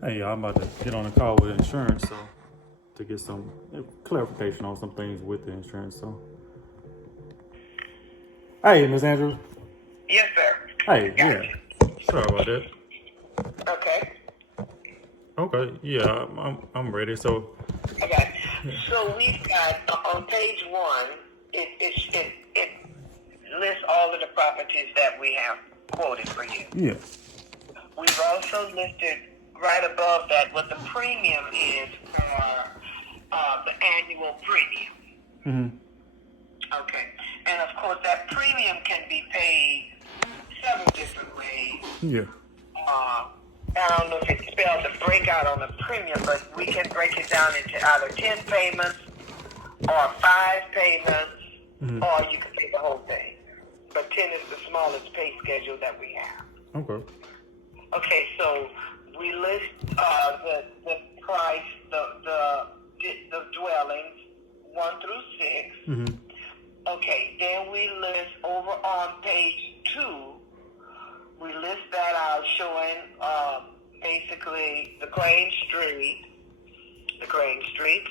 Hey, y'all, I'm about to get on a call with insurance, so to get some clarification on some things with the insurance. So, hey, Miss Andrews. Yes, sir. Hey, Got yeah. Sorry about that. you. Okay. Okay, yeah, I'm ready. So, Okay. So we've got on page one, it lists all of the properties that we have quoted for you. yeah. We've also listed right above that what the premium is for the annual premium. Mhm. Okay. And of course, that premium can be paid several different ways. Yeah. I don't know if it spells a breakout on the premium, but we can break it down into either 10 payments or 5 payments, Mhm. or you can pay the whole thing. But 10 is the smallest pay schedule that we have. Okay. Okay, so we list the price, the dwellings 1 through 6. Mhm. Okay, then we list over on page 2. We list that out showing basically the Grange Street,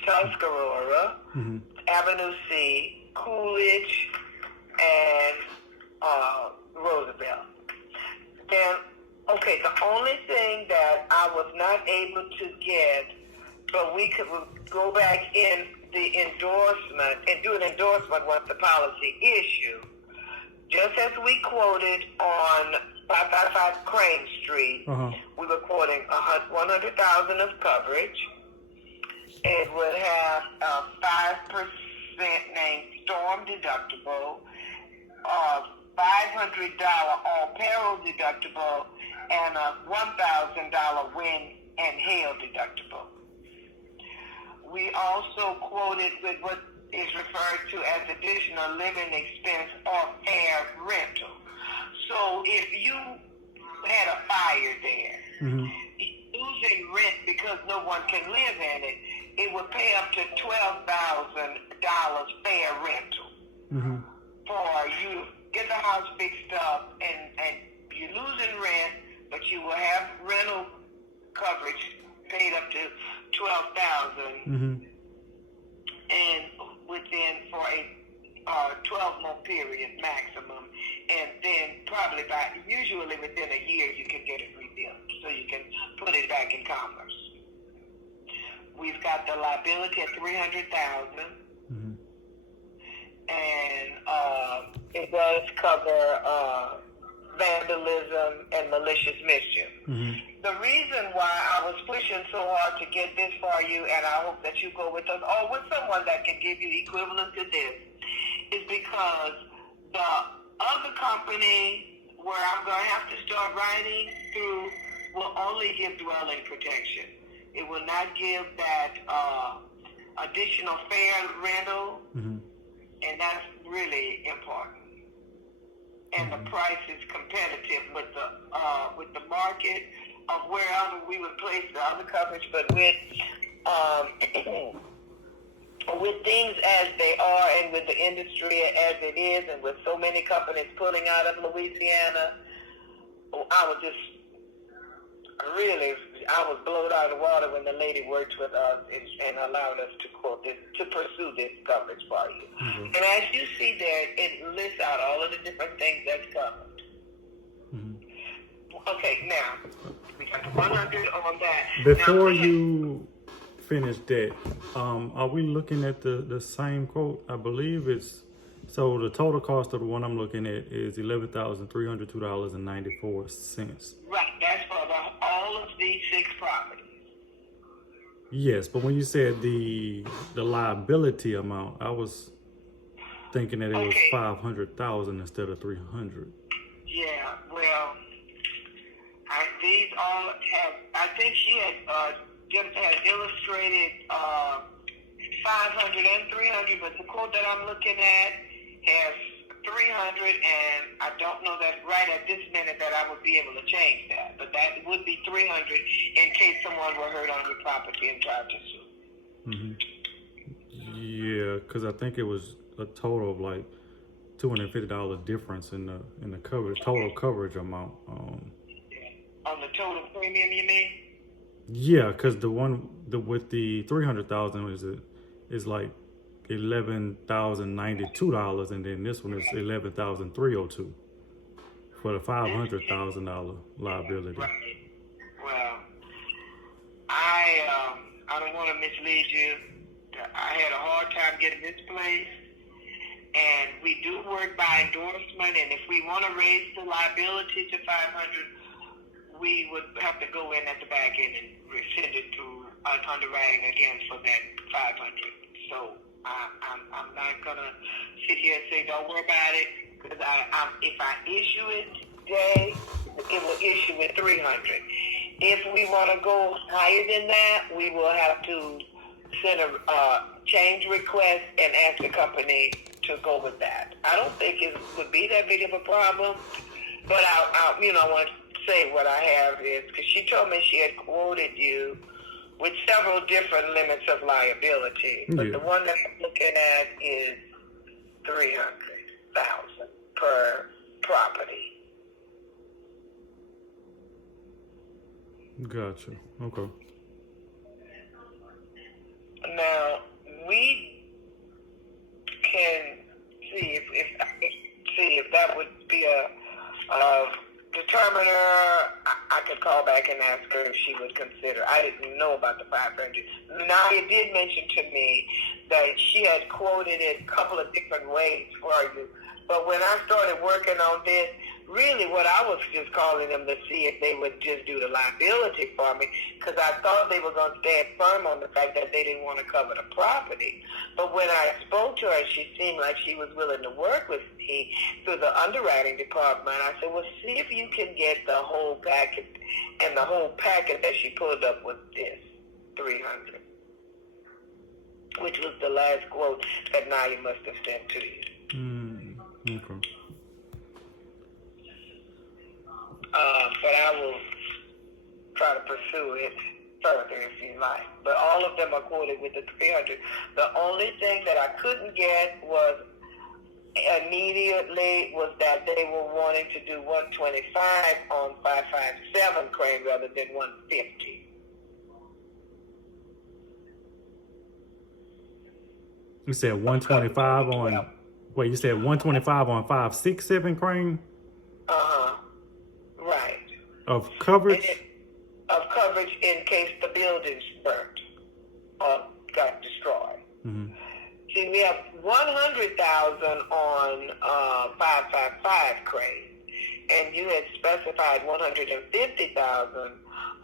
Tuscarora, Mhm. Avenue C, Coolidge, and Roosevelt. Then, okay, the only thing that I was not able to get, but we could go back in the endorsement and do an endorsement once the policy issue. Just as we quoted on 555 Crane Street, we were quoting 100,000 of coverage. It would have a 5% named storm deductible, a $500 all peril deductible, and a $1,000 wind and hail deductible. We also quoted with what is referred to as additional living expense or fair rental. So if you had a fire there, losing rent because no one can live in it, it would pay up to $12,000 fair rental for you to get the house fixed up, and you're losing rent, but you will have rental coverage paid up to $12,000 and within for a 12-month period maximum, and then probably usually within a year you can get it rebuilt, so you can put it back in commerce. We've got the liability at $300,000, and it does cover vandalism and malicious mischief. The reason why I was pushing so hard to get this for you, and I hope that you go with us or with someone that can give you equivalent to this, is because the other company where I'm going to have to start writing through will only give dwelling protection. It will not give that additional fair rental, and that's really important. And the price is competitive with the market of wherever we would place the other coverage, but with with things as they are, and with the industry as it is, and with so many companies pulling out of Louisiana, I was blown out of the water when the lady worked with us and allowed us to quote this, to pursue this coverage for you. And as you see there, it lists out all of the different things that's covered. Okay, now, we got the 100 on that. Before you finish that, are we looking at the same quote? I believe it's, so the total cost of the one I'm looking at is $11,302.94. Right, that's for all of these 6 properties. Yes, but when you said the liability amount, I was thinking that it was 500,000 instead of 300. Yeah, well, these all have. I think she had illustrated 500 and 300, but the quote that I'm looking at has 300, and I don't know that right at this minute that I would be able to change that. But that would be 300 in case someone were hurt on your property and tried to sue. Yeah, because I think it was a total of like $250 difference in the coverage, total coverage amount. On the total premium, you mean? Yeah, because with the 300,000 is like $11,092, and then this one is 11,302 for the $500,000 liability. Right. Well, I don't want to mislead you. I had a hard time getting this place, and we do work by endorsement. And if we want to raise the liability to 500, we would have to go in at the back end and rescind it to underwriting again for that 500. So I'm not gonna sit here and say don't worry about it, because if I issue it today, it will issue at 300. If we want to go higher than that, we will have to send a change request and ask the company to go with that. I don't think it would be that big of a problem, but I want to say what I have is, because she told me she had quoted you with several different limits of liability, but the one that I'm looking at is 300,000 per property. Gotcha. Okay. Now we can see if that would be a determiner. I could call back and ask her if she would consider. I didn't know about the 500. Nadia did mention to me that she had quoted it a couple of different ways for you. But when I started working on this, really what I was just calling them to see if they would just do the liability for me, because I thought they were going to stand firm on the fact that they didn't want to cover the property. But when I spoke to her, she seemed like she was willing to work with me through the underwriting department. I said, well, see if you can get the whole packet, and the whole packet that she pulled up was this, 300, which was the last quote that Nadia must have sent to you. Okay. But I will try to pursue it further if you like. But all of them are quoted with the 300. The only thing that I couldn't get was immediately was that they were wanting to do 125 on 557 Crane rather than 150. You said 125 on. Wait, you said 125 on 567 Crane? Right. Of coverage? Of coverage in case the building's burnt or got destroyed. Mm-hmm. See, we have 100,000 on 555 Crane, and you had specified 150,000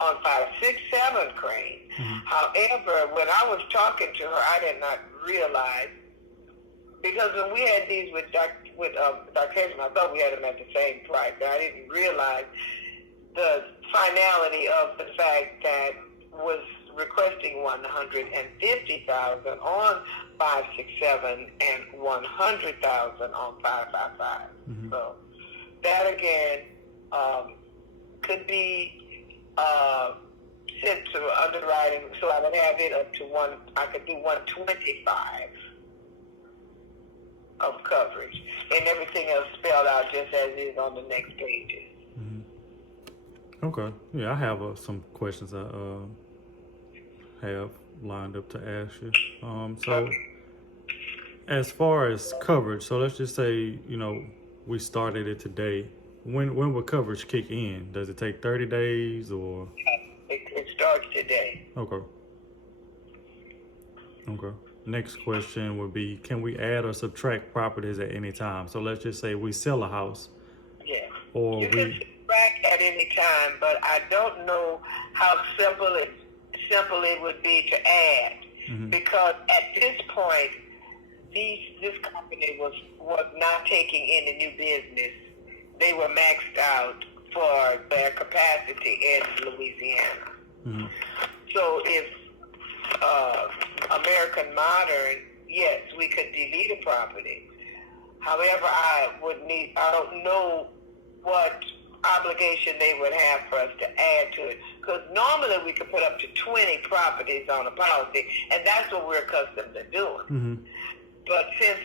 on 567 Crane. Mm-hmm. However, when I was talking to her, I did not realize, because when we had these with Dr. Hazen, I thought we had them at the same price. And I didn't realize the finality of the fact that was requesting 150,000 on 567 and 100,000 on 555. Mm-hmm. So that again could be sent to underwriting. So I would have it up to I could do 125 of coverage, and everything else spelled out just as is on the next pages. Mm-hmm. Okay. Yeah, I have some questions I have lined up to ask you. So as far as coverage, so let's just say, we started it today. When will coverage kick in? Does it take 30 days or? It starts today. Okay. Next question would be, can we add or subtract properties at any time? So let's just say we sell a house. Yeah. Or you can subtract at any time, but I don't know how simple it would be to add. Mm-hmm. Because at this point, this company was not taking any new business. They were maxed out for their capacity in Louisiana. Mm-hmm. So if American Modern, yes, we could delete a property. However, I don't know what obligation they would have for us to add to it. Because normally we could put up to 20 properties on a policy, and that's what we're accustomed to doing. Mm-hmm. But since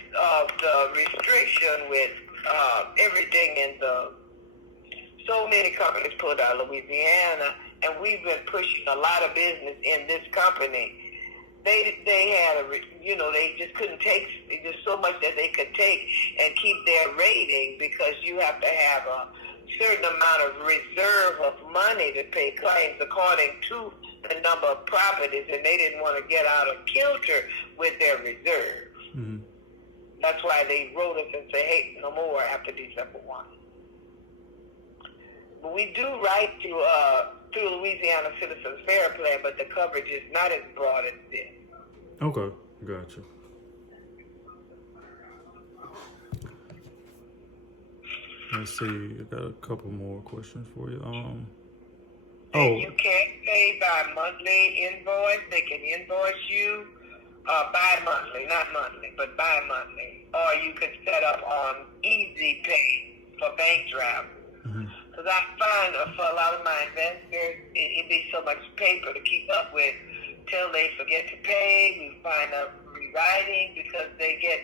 the restriction with everything in so many companies pulled out of Louisiana, and we've been pushing a lot of business in this company. They had they just couldn't take just so much that they could take and keep their rating, because you have to have a certain amount of reserve of money to pay claims according to the number of properties, and they didn't want to get out of kilter with their reserve. Mm-hmm. That's why they wrote us and say, hey, no more after December 1. But we do write through Louisiana Citizens Fair Plan, but the coverage is not as broad as this. Okay, gotcha. Let's see, I got a couple more questions for you. You can't pay by monthly invoice. They can invoice you bi-monthly, not monthly, but bi-monthly. Or you could set up on Easy Pay for bank travel. Because I find for a lot of my investors, it'd be so much paper to keep up with till they forget to pay. We find out rewriting because they get,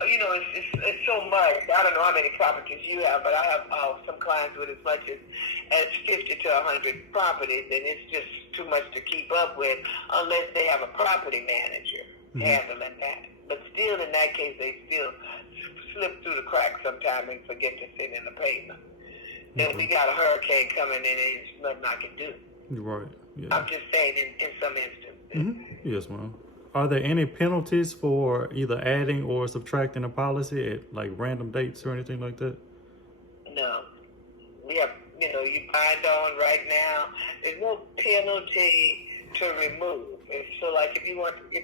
it's so much. I don't know how many properties you have, but I have some clients with as much as 50 to 100 properties, and it's just too much to keep up with unless they have a property manager handling that. But still, in that case, they still slip through the cracks sometime and forget to send in a payment. Then we got a hurricane coming in, and there's nothing I can do. Right. Yeah. I'm just saying in some instances. Mm-hmm. Yes, ma'am. Are there any penalties for either adding or subtracting a policy at like random dates or anything like that? No. We have, you bind on right now. There's no penalty to remove. So like if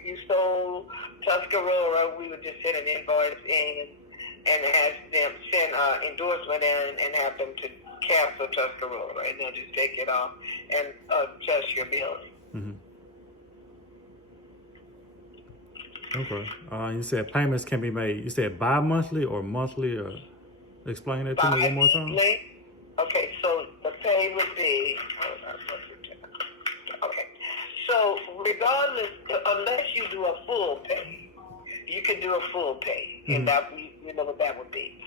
you sold Tuscarora, we would just send an invoice in and have them send endorsement in and have them to cancel Tuscarora, and they'll just take it off and adjust your billing. Mm-hmm. Okay. You said payments can be made. You said bi-monthly or monthly, or explain that to me one more time. Okay, so the pay would be. Okay, so regardless, unless you do a full pay, you can do a full pay, and that you know what that would be.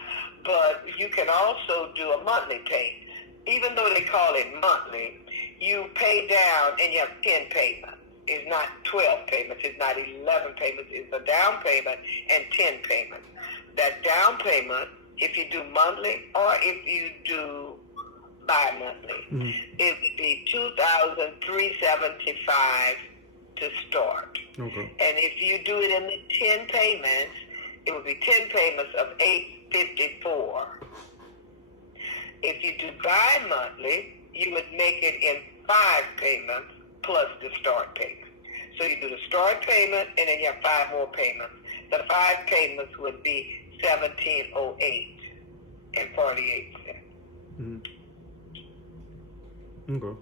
But you can also do a monthly pay. Even though they call it monthly, you pay down and you have 10 payments. It's not 12 payments. It's not 11 payments. It's a down payment and 10 payments. That down payment, if you do monthly or if you do bi-monthly, it would be $2,375 to start. Okay. And if you do it in the 10 payments, it would be 10 payments of $854. If you do bi-monthly, you would make it in 5 payments plus the start payment. So you do the start payment, and then you have 5 more payments. The 5 payments would be $1,708 and 48 cents. Mm-hmm. Okay.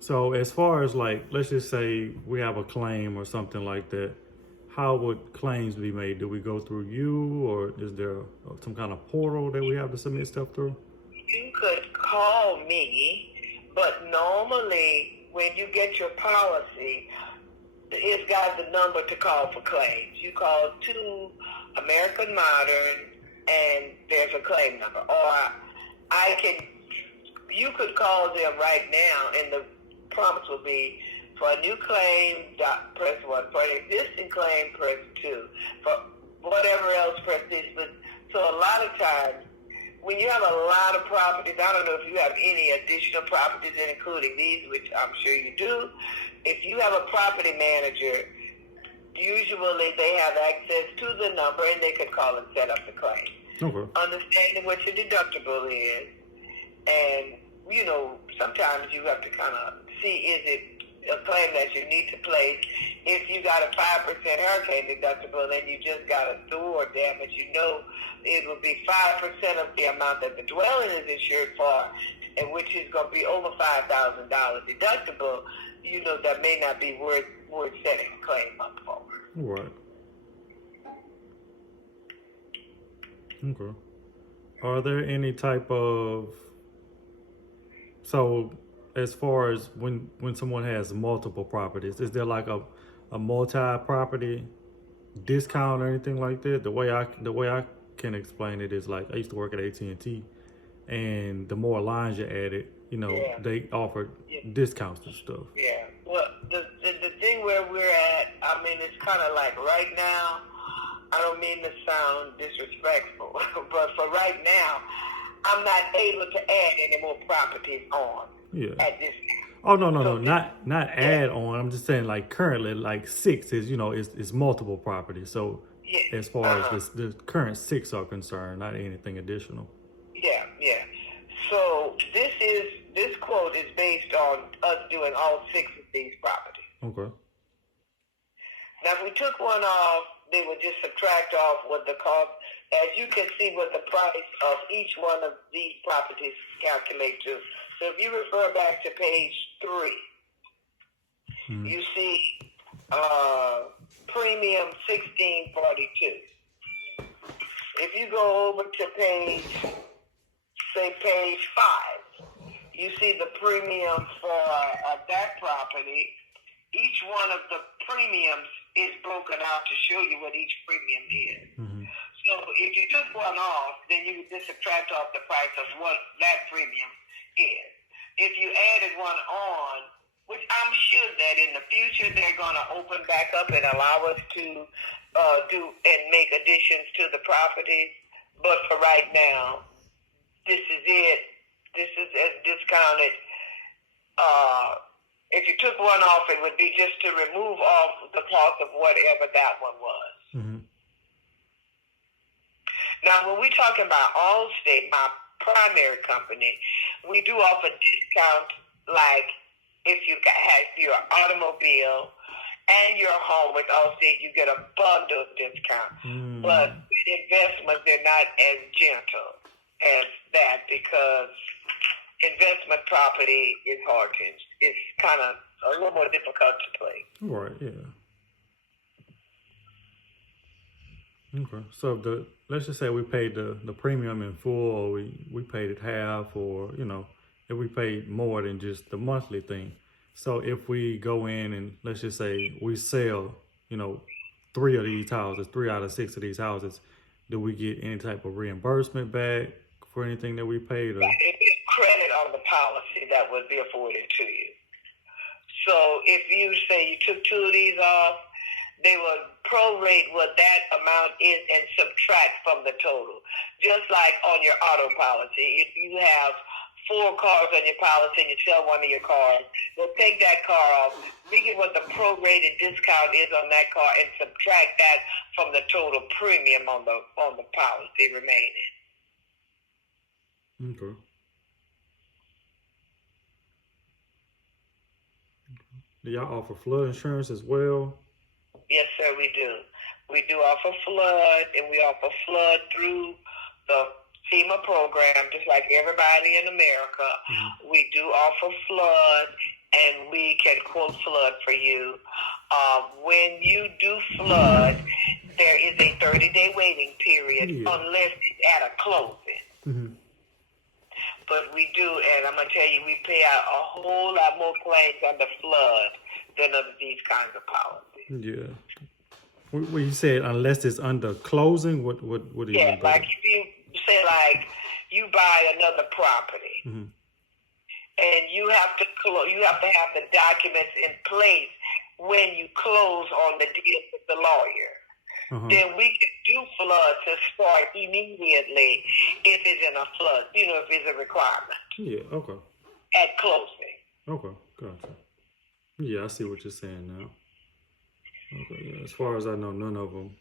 So as far as like, let's just say we have a claim or something like that, how would claims be made? Do we go through you, or is there some kind of portal that we have to submit stuff through? You could call me, but normally when you get your policy, it's got the number to call for claims. You call to American Modern, and there's a claim number. Or you could call them right now, and the prompts will be, for a new claim, press 1. For an existing claim, press 2. For whatever else, press this. But so a lot of times, when you have a lot of properties, I don't know if you have any additional properties, including these, which I'm sure you do. If you have a property manager, usually they have access to the number, and they can call and set up the claim. Okay. Understanding what your deductible is, and sometimes you have to kind of see, is it a claim that you need to place? If you got a 5% hurricane deductible, then you just got a door damage, it will be 5% of the amount that the dwelling is insured for, and which is going to be over $5,000 deductible. That may not be worth setting a claim up for. Right. Okay. Are there any type of, so as far as when someone has multiple properties, is there like a multi-property discount or anything like that. The way I can explain it is like I used to work at AT&T, and the more lines you added, Yeah. they offered Yeah. discounts and stuff. Yeah. Well, the thing where we're at, I mean, it's kind of like right now. I don't mean to sound disrespectful, but for right now, I'm not able to add any more properties on Yeah. at this. Oh no, no, So no, not add on. I'm just saying like currently like six is is multiple properties. So yeah, as far as the current six are concerned, not anything additional. yeah. So this quote is based on us doing all 6 of these properties. Okay. Now, if we took one off, they would just subtract off what the cost. As you can see, what the price of each one of these properties calculate to. So if you refer back to page 3, you see premium 1642. If you go over to page 5, you see the premium for that property. Each one of the premiums is broken out to show you what each premium is. Mm-hmm. So if you took one off, then you would just subtract off the price of what that premium is. If you added one on, which I'm sure that in the future they're going to open back up and allow us to do and make additions to the properties. But for right now, this is it. This is as discounted. If you took one off, it would be just to remove off the cost of whatever that one was. Mm-hmm. Now, when we're talking about Allstate, my primary company, we do offer discounts like if you have your automobile and your home with Allstate, you get a bundle discount. Mm. But with investments, they're not as gentle as that because investment property is hard to, it's kind of a little more difficult to play. Right, yeah. Okay. So let's just say we paid the premium in full, or we paid it half, or if we paid more than just the monthly thing. So if we go in and let's just say we sell, 3 of these houses, 3 out of 6 of these houses, do we get any type of reimbursement back for anything that we paid? Or? It'd be a credit on the policy that would be afforded to you. So if you say you took 2 of these off, they will prorate what that amount is and subtract from the total. Just like on your auto policy, if you have 4 cars on your policy and you sell one of your cars, they'll take that car off, figure what the prorated discount is on that car, and subtract that from the total premium on the policy remaining. Okay. Do y'all offer flood insurance as well? Yes, sir, we do. We do offer flood, and we offer flood through the FEMA program, just like everybody in America. Mm-hmm. We do offer flood, and we can quote flood for you. When you do flood, there is a 30-day waiting period unless it's at a closing. Mm-hmm. But we do, and I'm going to tell you, we pay out a whole lot more claims under flood than under these kinds of policies. Yeah. When you said unless it's under closing, what do you mean? Yeah, like if you say like you buy another property, mm-hmm. and you have to have the documents in place when you close on the deal with the lawyer. Uh-huh. Then we can do flood to start immediately if it's in a flood, if it's a requirement. Yeah, okay. At closing. Okay, gotcha. Yeah, I see what you're saying now. Okay, yeah. As far as I know, none of them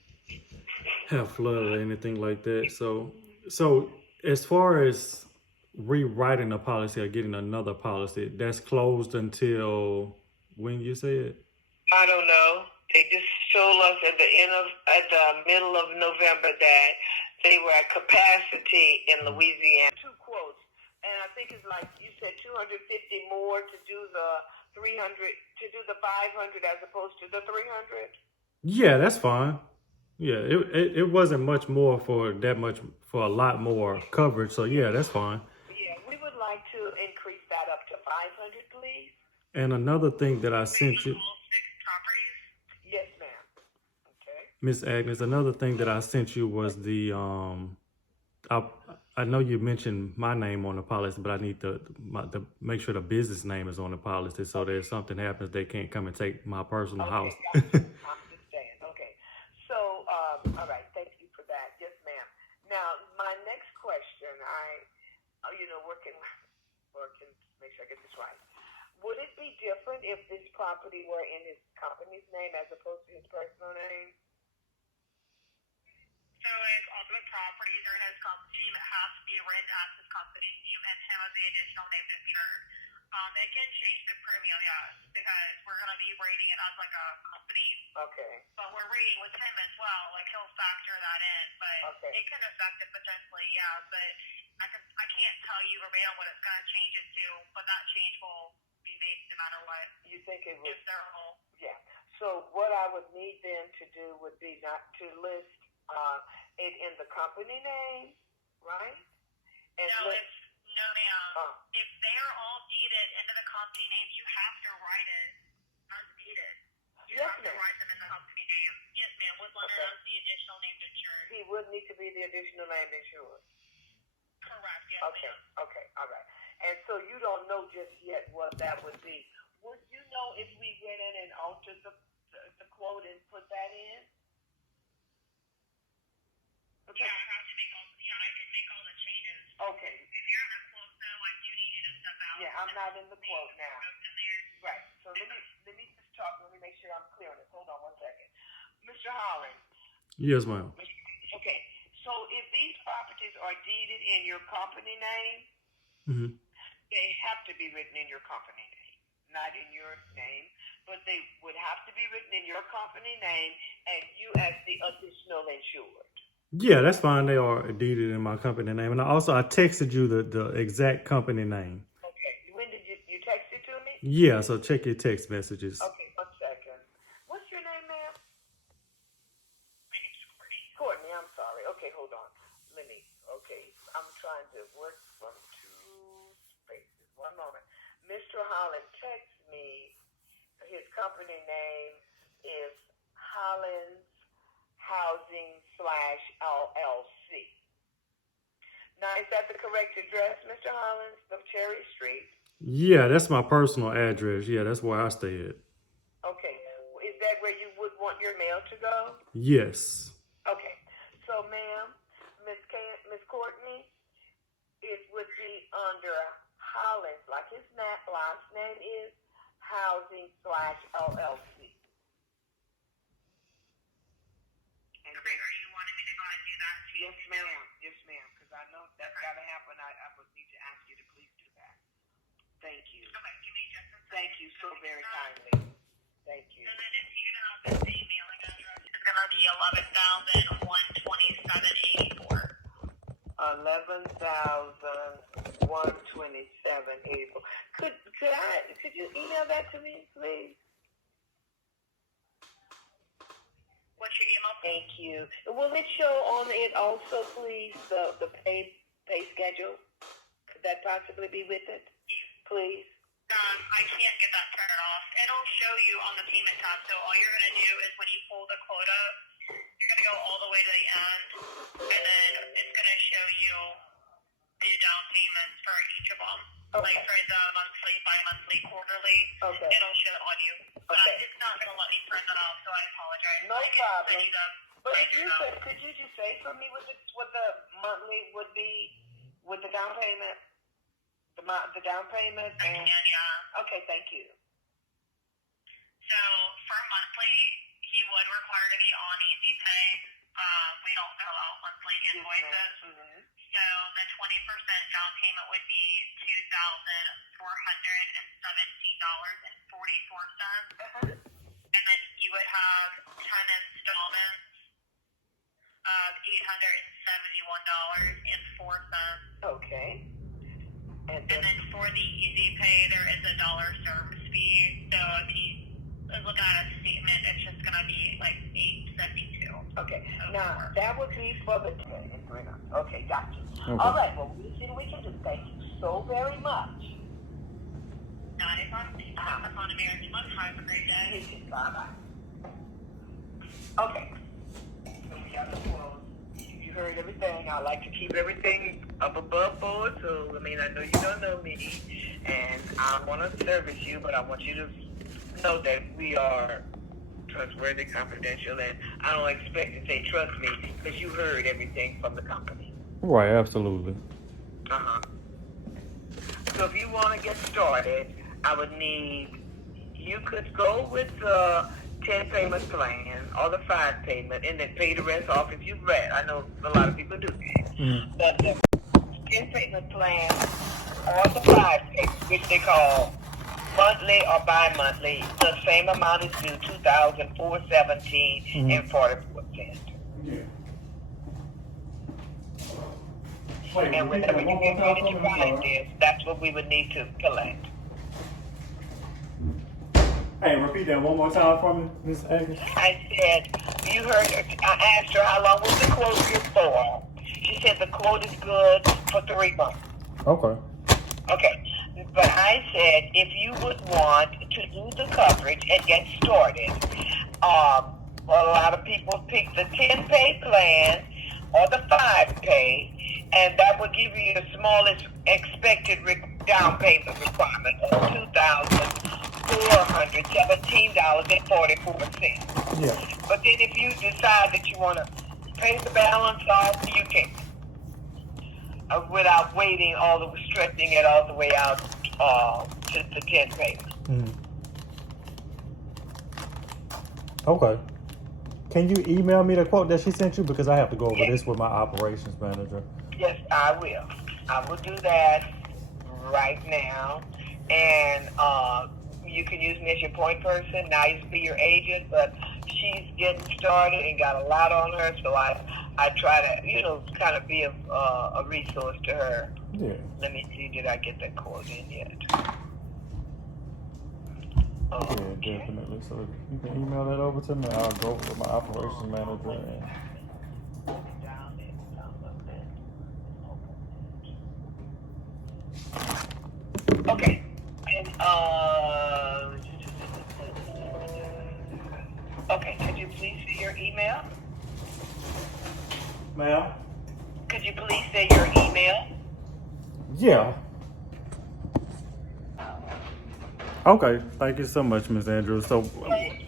have flood or anything like that. So as far as rewriting a policy or getting another policy, that's closed until when you say it? I don't know. They just told us at the middle of November that they were at capacity in Louisiana. 2 quotes, and I think it's like you said, 250 more to do the 300, to do the 500 as opposed to the 300. Yeah, that's fine. Yeah, it wasn't much more for a lot more coverage. So yeah, that's fine. Yeah, we would like to increase that up to 500, please. And another thing that I sent you. Yes, ma'am. Okay. Miss Agnes, another thing that I sent you was the I know you mentioned my name on the policy, but I need to make sure the business name is on the policy so that if something happens, they can't come and take my personal house. I understand. Okay. So, all right. Thank you for that. Yes, ma'am. Now, my next question, working, make sure I get this right. Would it be different if this property were in his company's name as opposed to his personal name? So if ultimate properties are in his company, it has to be written as his company name and him as the additional named insured. It can change the premium, yes, because we're going to be rating it as like a company. Okay. But we're rating with him as well. Like he'll factor that in, but Okay. it can affect it potentially, yeah. But I can't tell you verbatim what it's going to change it to, but that change will be made no matter what. You think it would? If they're whole. Yeah. So what I would need them to do would be not to list it in the company name, right? And No, ma'am. If they're all deeded into the company name, you have to write it as deeded. You Yes, have to ma'am. write them in the company name. Yes, ma'am. With letter Okay. as the additional named insured. He would need to be the additional named insured. Correct. Yes, Okay. ma'am. Okay. All right. And so you don't know just yet what that would be. Would you know if we went in and altered the quote and put that in? Okay. Yeah, I have to make all. Yeah, I can make all the changes. Okay. If you're in the quote though, I do need you to step out. Yeah, I'm not in the quote now. In there. Right. So let me just talk. Let me make sure I'm clear on this. Hold on one second. Mr. Holland. Yes, ma'am. Okay. So if these properties are deeded in your company name, Mm-hmm. they have to be written in your company name, not in your name, but they would have to be written in your company name and you as the additional insured. Yeah, that's fine. They are deeded in my company name, and I texted you the exact company name. Okay. When did you text it to me? Yeah, so check your text messages. Okay, 1 second. What's your name, ma'am? My name's Courtney. Courtney, I'm sorry. Okay, hold on. Okay, I'm trying to work from two spaces. One moment. Mr. Holland text me. His company name is Hollins Housing /LLC. Now, is that the correct address, Mr. Hollins, of Cherry Street? Yeah, that's my personal address. Yeah, that's where I stay at. Okay. Is that where you would want your mail to go? Yes. Okay. So, ma'am, Miss Courtney, it would be under Hollins, like his last name is Housing /LLC. Okay, are you wanting me to go and do that? Yes, ma'am. Yes, ma'am. Because I know that's got to happen. I would need to ask you to please do that. Thank you. Okay, give me just a second. Thank you so very kindly. Thank you. And then if you don't have the same mailing address, it's gonna be 11,127.84. 11,127.84. Could you email that to me, please? What's your email? Thank you. Will it show on it also, please, the pay schedule? Could that possibly be with it? Please. I can't get that turned off. It'll show you on the payment tab. So all you're gonna do is when you pull the quote up, you're gonna go all the way to the end, and then it's gonna show you the down payments for each of them. Okay. Like for the monthly, bi-monthly, quarterly. Okay. It'll show it on you. But Okay. it's not gonna let me turn that off, so I apologize. No I can problem. send you the But if you breakdown. could you just say for me what the monthly would be with the down payment? The down payment I and can, yeah. okay, thank you. So for monthly, he would require to be on Easy Pay. We don't fill out monthly invoices. Mm-hmm. So the 20% down payment would be $2,417.44, and then you would have 10 installments of $871.04. Okay. And And then for the Easy Pay, there is a dollar service fee. So if he is looking at a statement, it's just gonna be like $8.72. okay. Now that would be for the okay, gotcha. Okay. All right, well we can do. Thank you so very much. Not if I'm on American Money. Have a great day. Bye bye. Okay. got the quote. You heard everything. I like to keep everything up above board. So, I mean, I know you don't know me, and I want to service you, but I want you to know that we are trustworthy, confidential, and I don't expect to say trust me because you heard everything from the company. Right, absolutely. Uh-huh. So if you want to get started, I would need, you could go with the 10 payment plan or the 5 payment and then pay the rest off if you've read. I know a lot of people do that. Mm. But the 10 payment plan or the 5 payment, which they call monthly or bi-monthly, the same amount is due, $2,417 and 44 cents. Yeah. And whenever you get ready to find this, that's what we would need to collect. Hey, repeat that one more time for me, Ms. Agnes. I said, you heard her, I asked her how long was the quote good for. She said the quote is good for 3 months. Okay. Okay. But I said, if you would want to do the coverage and get started, a lot of people pick the 10-pay plan or the 5-pay, and that would give you the smallest expected down payment requirement of $2,417.44. Yeah. But then if you decide that you want to pay the balance off, you can. Without waiting stretching it all the way out to the 10 payment. Mm. Okay. Can you email me the quote that she sent you? Because I have to go over this with my operations manager. Yes, I will. I will do that right now. And you can use me as your point person. Now I used to be your agent, but she's getting started and got a lot on her, so I try to, kind of be a resource to her. Yeah. Let me see, did I get that quote in yet? Yeah, definitely. So if you can email that over to me, I'll go with my operations manager. And okay. And okay, could you please say your email? ma'am? Could you please say your email? Yeah. Okay, thank you so much, Ms. Andrews. So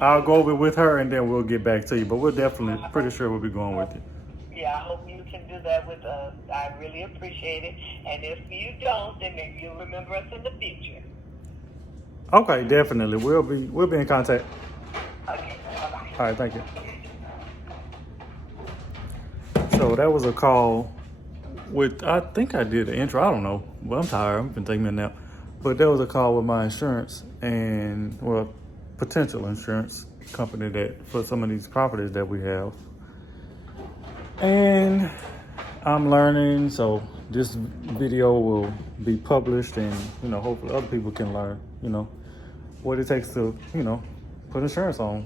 I'll go over it with her and then we'll get back to you. But we're definitely pretty sure we'll be going with you. Yeah, I hope you can do that with us. I really appreciate it. And if you don't, then maybe you'll remember us in the future. Okay, definitely. We'll be in contact. Okay, bye-bye. All right, thank you. So that was a call with, I think I did the intro. I don't know. Well, I'm tired. I've been taking a nap. But there was a call with my insurance and, well, potential insurance company that for some of these properties that we have. And I'm learning, so this video will be published and, hopefully other people can learn, what it takes to, put insurance on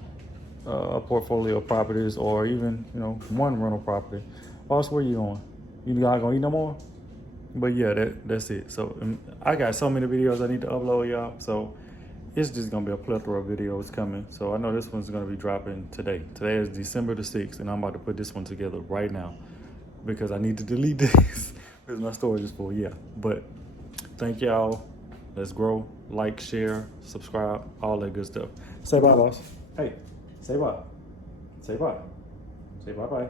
a portfolio of properties or even, one rental property. Boss, where you going? You not gonna eat no more? But yeah, that's it. So I got so many videos I need to upload, y'all. So it's just gonna be a plethora of videos coming. So I know this one's gonna be dropping today. Today is December the 6th, and I'm about to put this one together right now because I need to delete this because my storage is full. Yeah, but thank y'all. Let's grow. Like, share, subscribe, all that good stuff. Say bye, boss. Hey, say bye. Say bye. Say bye-bye.